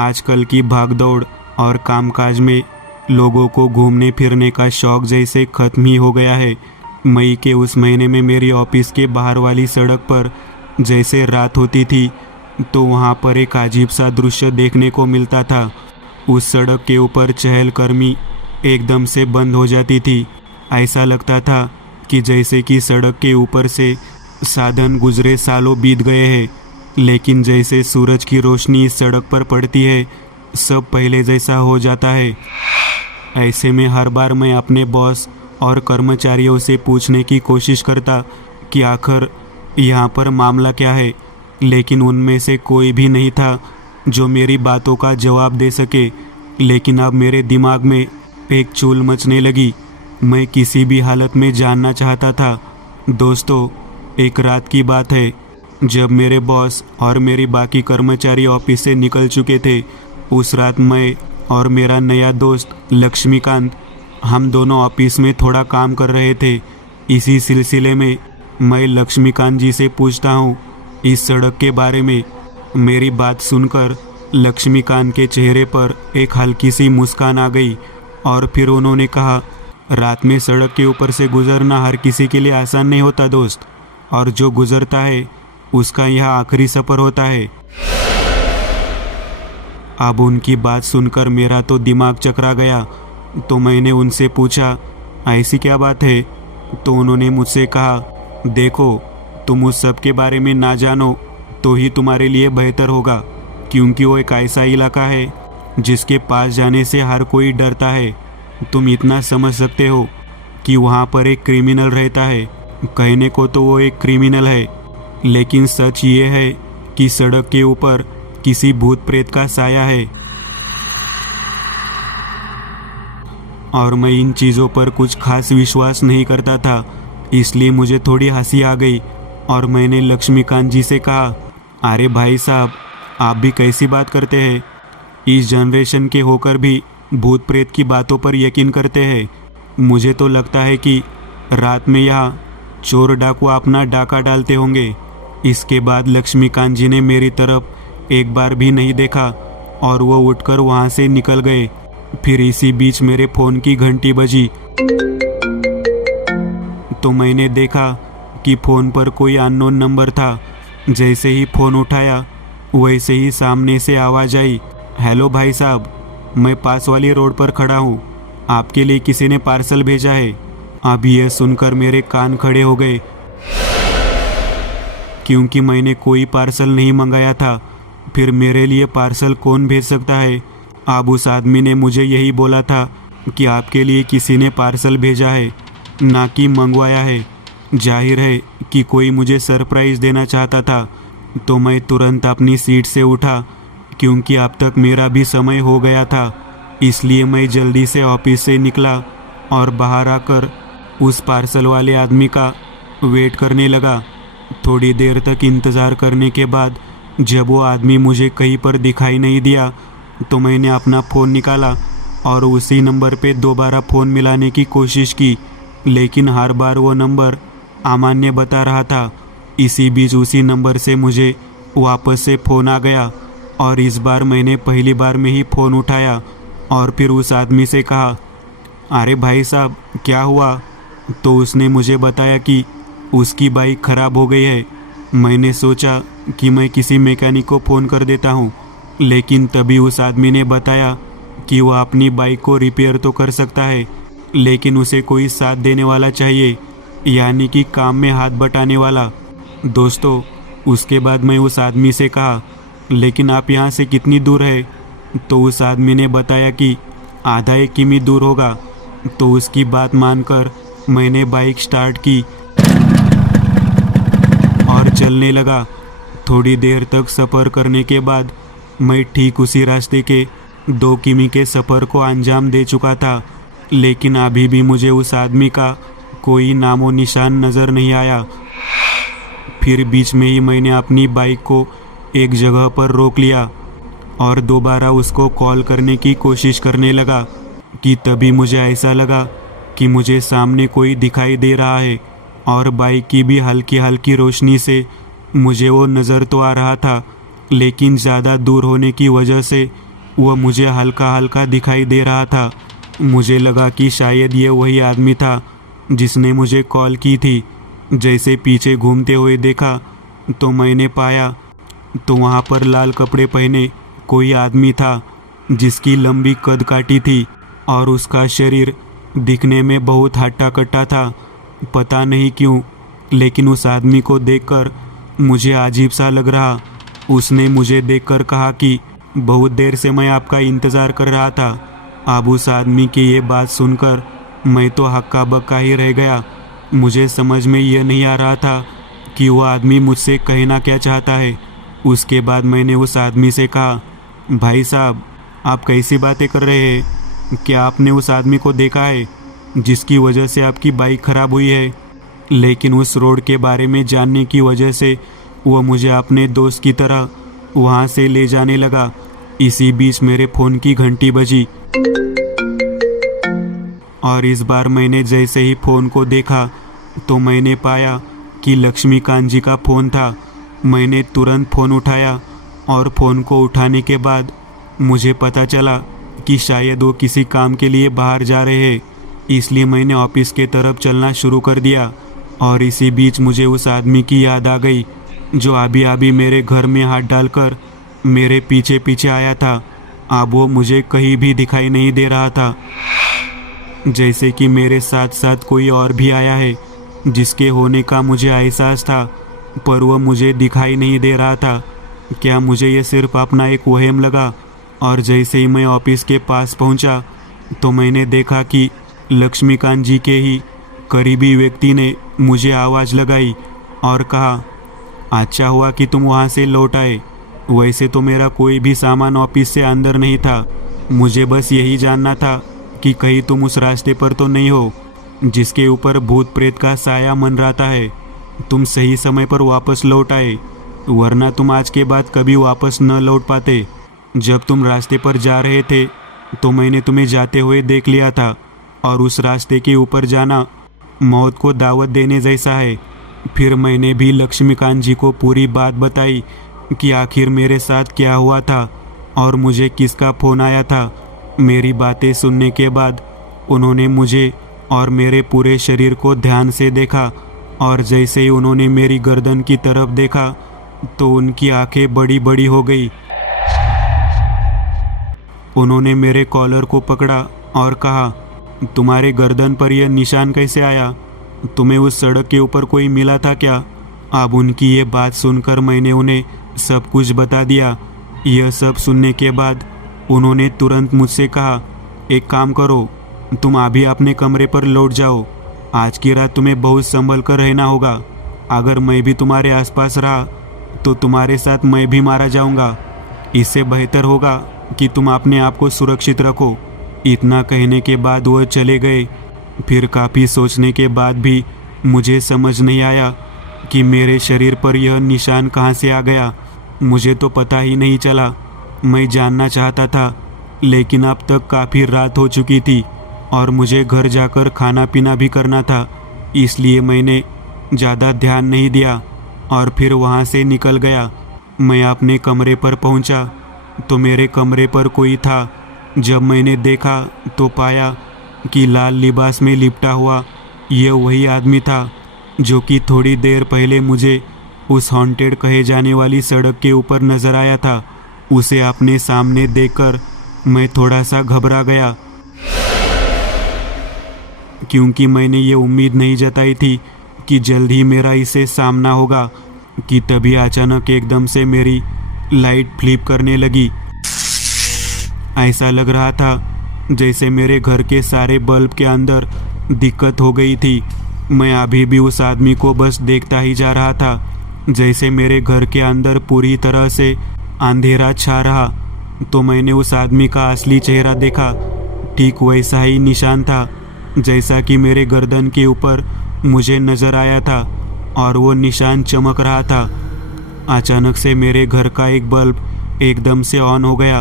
आजकल की भागदौड़ और कामकाज में लोगों को घूमने फिरने का शौक जैसे खत्म ही हो गया है। मई के उस महीने में मेरी ऑफिस के बाहर वाली सड़क पर जैसे रात होती थी तो वहाँ पर एक अजीब सा दृश्य देखने को मिलता था। उस सड़क के ऊपर चहलकदमी एकदम से बंद हो जाती थी। ऐसा लगता था कि जैसे कि सड़क के ऊपर से साधन गुजरे सालों बीत गए हैं, लेकिन जैसे सूरज की रोशनी इस सड़क पर पड़ती है सब पहले जैसा हो जाता है। ऐसे में हर बार मैं अपने बॉस और कर्मचारियों से पूछने की कोशिश करता कि आखिर यहाँ पर मामला क्या है, लेकिन उनमें से कोई भी नहीं था जो मेरी बातों का जवाब दे सके। लेकिन अब मेरे दिमाग में एक चूल मचने लगी। मैं किसी भी हालत में जानना चाहता था। दोस्तों, एक रात की बात है जब मेरे बॉस और मेरी बाकी कर्मचारी ऑफिस से निकल चुके थे। उस रात मैं और मेरा नया दोस्त लक्ष्मीकांत, हम दोनों ऑफिस में थोड़ा काम कर रहे थे। इसी सिलसिले में मैं लक्ष्मीकांत जी से पूछता हूँ इस सड़क के बारे में। मेरी बात सुनकर लक्ष्मीकांत के चेहरे पर एक हल्की सी मुस्कान आ गई और फिर उन्होंने कहा, रात में सड़क के ऊपर से गुजरना हर किसी के लिए आसान नहीं होता दोस्त, और जो गुजरता है उसका यह आखिरी सफ़र होता है। अब उनकी बात सुनकर मेरा तो दिमाग चकरा गया, तो मैंने उनसे पूछा, ऐसी क्या बात है? तो उन्होंने मुझसे कहा, देखो, तुम उस सब के बारे में ना जानो तो ही तुम्हारे लिए बेहतर होगा, क्योंकि वो एक ऐसा इलाका है जिसके पास जाने से हर कोई डरता है। तुम इतना समझ सकते हो कि वहाँ पर एक क्रिमिनल रहता है। कहने को तो वो एक क्रिमिनल है, लेकिन सच ये है कि सड़क के ऊपर किसी भूत प्रेत का साया है। और मैं इन चीज़ों पर कुछ खास विश्वास नहीं करता था, इसलिए मुझे थोड़ी हंसी आ गई और मैंने लक्ष्मीकांत जी से कहा, अरे भाई साहब, आप भी कैसी बात करते हैं? इस जनरेशन के होकर भी भूत प्रेत की बातों पर यकीन करते हैं। मुझे तो लगता है कि रात में यहाँ चोर डाकू अपना डाका डालते होंगे। इसके बाद लक्ष्मीकांत जी ने मेरी तरफ एक बार भी नहीं देखा और वो उठकर वहाँ से निकल गए। फिर इसी बीच मेरे फ़ोन की घंटी बजी तो मैंने देखा कि फ़ोन पर कोई अननोन नंबर था। जैसे ही फ़ोन उठाया वैसे ही सामने से आवाज़ आई, हेलो भाई साहब, मैं पास वाली रोड पर खड़ा हूँ, आपके लिए किसी ने पार्सल भेजा है। अब यह सुनकर मेरे कान खड़े हो गए, क्योंकि मैंने कोई पार्सल नहीं मंगाया था। फिर मेरे लिए पार्सल कौन भेज सकता है? अब उस आदमी ने मुझे यही बोला था कि आपके लिए किसी ने पार्सल भेजा है, ना कि मंगवाया है। जाहिर है कि कोई मुझे सरप्राइज़ देना चाहता था। तो मैं तुरंत अपनी सीट से उठा, क्योंकि अब तक मेरा भी समय हो गया था। इसलिए मैं जल्दी से ऑफिस से निकला और बाहर आकर उस पार्सल वाले आदमी का वेट करने लगा। थोड़ी देर तक इंतज़ार करने के बाद जब वो आदमी मुझे कहीं पर दिखाई नहीं दिया तो मैंने अपना फ़ोन निकाला और उसी नंबर पे दोबारा फ़ोन मिलाने की कोशिश की, लेकिन हर बार वो नंबर अमान्य बता रहा था। इसी बीच उसी नंबर से मुझे वापस से फ़ोन आ गया और इस बार मैंने पहली बार में ही फ़ोन उठाया और फिर उस आदमी से कहा, अरे भाई साहब, क्या हुआ? तो उसने मुझे बताया कि उसकी बाइक ख़राब हो गई है। मैंने सोचा कि मैं किसी मैकेनिक को फ़ोन कर देता हूँ, लेकिन तभी उस आदमी ने बताया कि वह अपनी बाइक को रिपेयर तो कर सकता है, लेकिन उसे कोई साथ देने वाला चाहिए, यानी कि काम में हाथ बटाने वाला। दोस्तों, उसके बाद मैं उस आदमी से कहा, लेकिन आप यहाँ से कितनी दूर है? तो उस आदमी ने बताया कि आधा 1 किमी दूर होगा। तो उसकी बात मानकर मैंने बाइक स्टार्ट की और चलने लगा। थोड़ी देर तक सफ़र करने के बाद मैं ठीक उसी रास्ते के 2 किमी के सफ़र को अंजाम दे चुका था, लेकिन अभी भी मुझे उस आदमी का कोई नामो निशान नज़र नहीं आया। फिर बीच में ही मैंने अपनी बाइक को एक जगह पर रोक लिया और दोबारा उसको कॉल करने की कोशिश करने लगा कि तभी मुझे ऐसा लगा कि मुझे सामने कोई दिखाई दे रहा है और बाइक की भी हल्की हल्की रोशनी से मुझे वो नज़र तो आ रहा था, लेकिन ज़्यादा दूर होने की वजह से वह मुझे हल्का हल्का दिखाई दे रहा था। मुझे लगा कि शायद ये वही आदमी था जिसने मुझे कॉल की थी। जैसे पीछे घूमते हुए देखा तो मैंने पाया तो वहाँ पर लाल कपड़े पहने कोई आदमी था जिसकी लंबी कद काटी थी और उसका शरीर दिखने में बहुत हट्टा कट्टा था। पता नहीं क्यों, लेकिन उस आदमी को देखकर मुझे अजीब सा लग रहा। उसने मुझे देखकर कहा कि बहुत देर से मैं आपका इंतज़ार कर रहा था। अब उस आदमी की ये बात सुनकर मैं तो हक्का बक्का ही रह गया। मुझे समझ में यह नहीं आ रहा था कि वह आदमी मुझसे कहना क्या चाहता है। उसके बाद मैंने उस आदमी से कहा, भाई साहब, आप कैसी बातें कर रहे हैं? क्या आपने उस आदमी को देखा है जिसकी वजह से आपकी बाइक खराब हुई है? लेकिन उस रोड के बारे में जानने की वजह से वह मुझे अपने दोस्त की तरह वहाँ से ले जाने लगा। इसी बीच मेरे फ़ोन की घंटी बजी और इस बार मैंने जैसे ही फ़ोन को देखा तो मैंने पाया कि लक्ष्मीकांत जी का फ़ोन था। मैंने तुरंत फ़ोन उठाया और फ़ोन को उठाने के बाद मुझे पता चला कि शायद वो किसी काम के लिए बाहर जा रहे हैं। इसलिए मैंने ऑफिस के तरफ चलना शुरू कर दिया और इसी बीच मुझे उस आदमी की याद आ गई जो अभी अभी मेरे घर में हाथ डालकर मेरे पीछे पीछे आया था। अब वो मुझे कहीं भी दिखाई नहीं दे रहा था, जैसे कि मेरे साथ साथ कोई और भी आया है जिसके होने का मुझे एहसास था, पर वह मुझे दिखाई नहीं दे रहा था। क्या मुझे ये सिर्फ अपना एक वहम लगा? और जैसे ही मैं ऑफिस के पास पहुंचा तो मैंने देखा कि लक्ष्मीकांत जी के ही करीबी व्यक्ति ने मुझे आवाज़ लगाई और कहा, अच्छा हुआ कि तुम वहाँ से लौट आए। वैसे तो मेरा कोई भी सामान ऑफिस से अंदर नहीं था। मुझे बस यही जानना था कि कहीं तुम उस रास्ते पर तो नहीं हो जिसके ऊपर भूत प्रेत का साया मंडराता है। तुम सही समय पर वापस लौट आए, वरना तुम आज के बाद कभी वापस न लौट पाते। जब तुम रास्ते पर जा रहे थे तो मैंने तुम्हें जाते हुए देख लिया था और उस रास्ते के ऊपर जाना मौत को दावत देने जैसा है। फिर मैंने भी लक्ष्मीकांत जी को पूरी बात बताई कि आखिर मेरे साथ क्या हुआ था और मुझे किसका फ़ोन आया था। मेरी बातें सुनने के बाद उन्होंने मुझे और मेरे पूरे शरीर को ध्यान से देखा और जैसे ही उन्होंने मेरी गर्दन की तरफ देखा तो उनकी आंखें बड़ी बड़ी हो गई। उन्होंने मेरे कॉलर को पकड़ा और कहा, तुम्हारे गर्दन पर यह निशान कैसे आया? तुम्हें उस सड़क के ऊपर कोई मिला था क्या? अब उनकी ये बात सुनकर मैंने उन्हें सब कुछ बता दिया। यह सब सुनने के बाद उन्होंने तुरंत मुझसे कहा, एक काम करो, तुम अभी अपने कमरे पर लौट जाओ। आज की रात तुम्हें बहुत संभल कर रहना होगा। अगर मैं भी तुम्हारे आसपास रहा तो तुम्हारे साथ मैं भी मारा जाऊंगा। इससे बेहतर होगा कि तुम अपने आप को सुरक्षित रखो। इतना कहने के बाद वह चले गए। फिर काफ़ी सोचने के बाद भी मुझे समझ नहीं आया कि मेरे शरीर पर यह निशान कहाँ से आ गया। मुझे तो पता ही नहीं चला। मैं जानना चाहता था, लेकिन अब तक काफ़ी रात हो चुकी थी और मुझे घर जाकर खाना पीना भी करना था। इसलिए मैंने ज़्यादा ध्यान नहीं दिया और फिर वहाँ से निकल गया। मैं अपने कमरे पर पहुँचा तो मेरे कमरे पर कोई था। जब मैंने देखा तो पाया कि लाल लिबास में लिपटा हुआ यह वही आदमी था जो कि थोड़ी देर पहले मुझे उस हॉन्टेड कहे जाने वाली सड़क के ऊपर नजर आया था। उसे अपने सामने देखकर मैं थोड़ा सा घबरा गया, क्योंकि मैंने ये उम्मीद नहीं जताई थी कि जल्द ही मेरा इससे सामना होगा। कि तभी अचानक एकदम से मेरी लाइट फ्लिप करने लगी। ऐसा लग रहा था जैसे मेरे घर के सारे बल्ब के अंदर दिक्कत हो गई थी। मैं अभी भी उस आदमी को बस देखता ही जा रहा था, जैसे मेरे घर के अंदर पूरी तरह से अंधेरा छा रहा। तो मैंने उस आदमी का असली चेहरा देखा। ठीक वैसा ही निशान था जैसा कि मेरे गर्दन के ऊपर मुझे नज़र आया था और वो निशान चमक रहा था। अचानक से मेरे घर का एक बल्ब एकदम से ऑन हो गया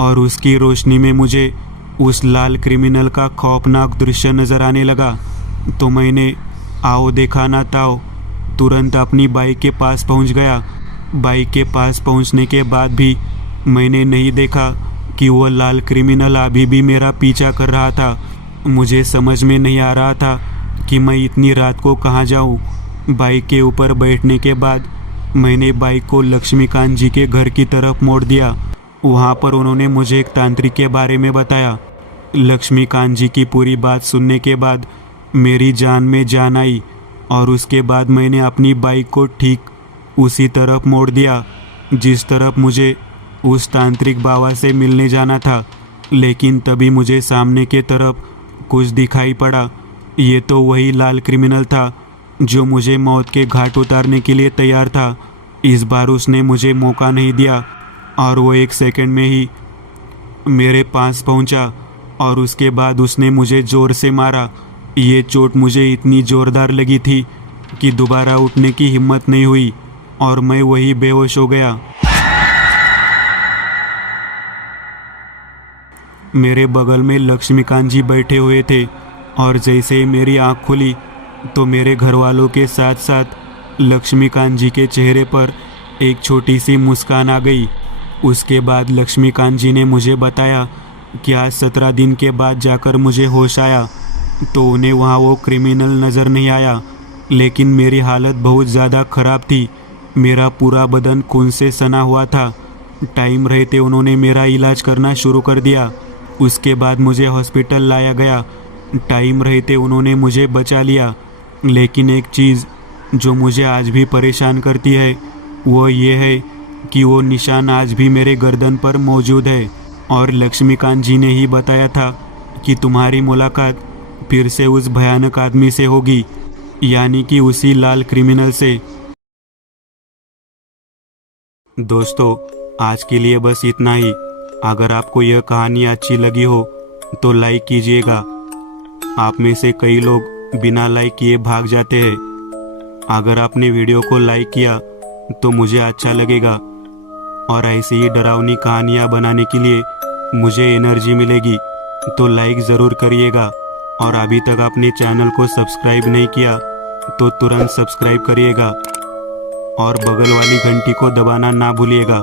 और उसकी रोशनी में मुझे उस लाल क्रिमिनल का खौफनाक दृश्य नज़र आने लगा। तो मैंने आओ देखा ना ताओ तुरंत अपनी बाइक के पास पहुंच गया। बाइक के पास पहुंचने के बाद भी मैंने नहीं देखा कि वो लाल क्रिमिनल अभी भी मेरा पीछा कर रहा था। मुझे समझ में नहीं आ रहा था कि मैं इतनी रात को कहाँ जाऊँ। बाइक के ऊपर बैठने के बाद मैंने बाइक को लक्ष्मीकांत जी के घर की तरफ मोड़ दिया। वहाँ पर उन्होंने मुझे एक तांत्रिक के बारे में बताया। लक्ष्मीकांत जी की पूरी बात सुनने के बाद मेरी जान में जान आई और उसके बाद मैंने अपनी बाइक को ठीक उसी तरफ मोड़ दिया जिस तरफ मुझे उस तांत्रिक बाबा से मिलने जाना था। लेकिन तभी मुझे सामने के तरफ कुछ दिखाई पड़ा। ये तो वही लाल क्रिमिनल था जो मुझे मौत के घाट उतारने के लिए तैयार था। इस बार उसने मुझे मौका नहीं दिया और वो 1 सेकंड में ही मेरे पास पहुंचा और उसके बाद उसने मुझे ज़ोर से मारा। ये चोट मुझे इतनी ज़ोरदार लगी थी कि दोबारा उठने की हिम्मत नहीं हुई और मैं वही बेहोश हो गया। मेरे बगल में लक्ष्मीकांत जी बैठे हुए थे और जैसे ही मेरी आँख खुली तो मेरे घर वालों के साथ साथ लक्ष्मीकांत जी के चेहरे पर एक छोटी सी मुस्कान आ गई। उसके बाद लक्ष्मीकांत जी ने मुझे बताया कि आज 17 दिन के बाद जाकर मुझे होश आया तो उन्हें वहाँ वो क्रिमिनल नज़र नहीं आया। लेकिन मेरी हालत बहुत ज़्यादा ख़राब थी। मेरा पूरा बदन खून से सना हुआ था। टाइम रहते उन्होंने मेरा इलाज करना शुरू कर दिया। उसके बाद मुझे हॉस्पिटल लाया गया। टाइम रहते उन्होंने मुझे बचा लिया। लेकिन एक चीज़ जो मुझे आज भी परेशान करती है वो ये है कि वो निशान आज भी मेरे गर्दन पर मौजूद है और लक्ष्मीकांत जी ने ही बताया था कि तुम्हारी मुलाकात फिर से उस भयानक आदमी से होगी, यानी कि उसी लाल क्रिमिनल से। दोस्तों, आज के लिए बस इतना ही। अगर आपको यह कहानी अच्छी लगी हो तो लाइक कीजिएगा। आप में से कई लोग बिना लाइक किए भाग जाते हैं। अगर आपने वीडियो को लाइक किया तो मुझे अच्छा लगेगा और ऐसी ही डरावनी कहानियाँ बनाने के लिए मुझे एनर्जी मिलेगी। तो लाइक ज़रूर करिएगा और अभी तक आपने चैनल को सब्सक्राइब नहीं किया तो तुरंत सब्सक्राइब करिएगा और बगल वाली घंटी को दबाना ना भूलिएगा।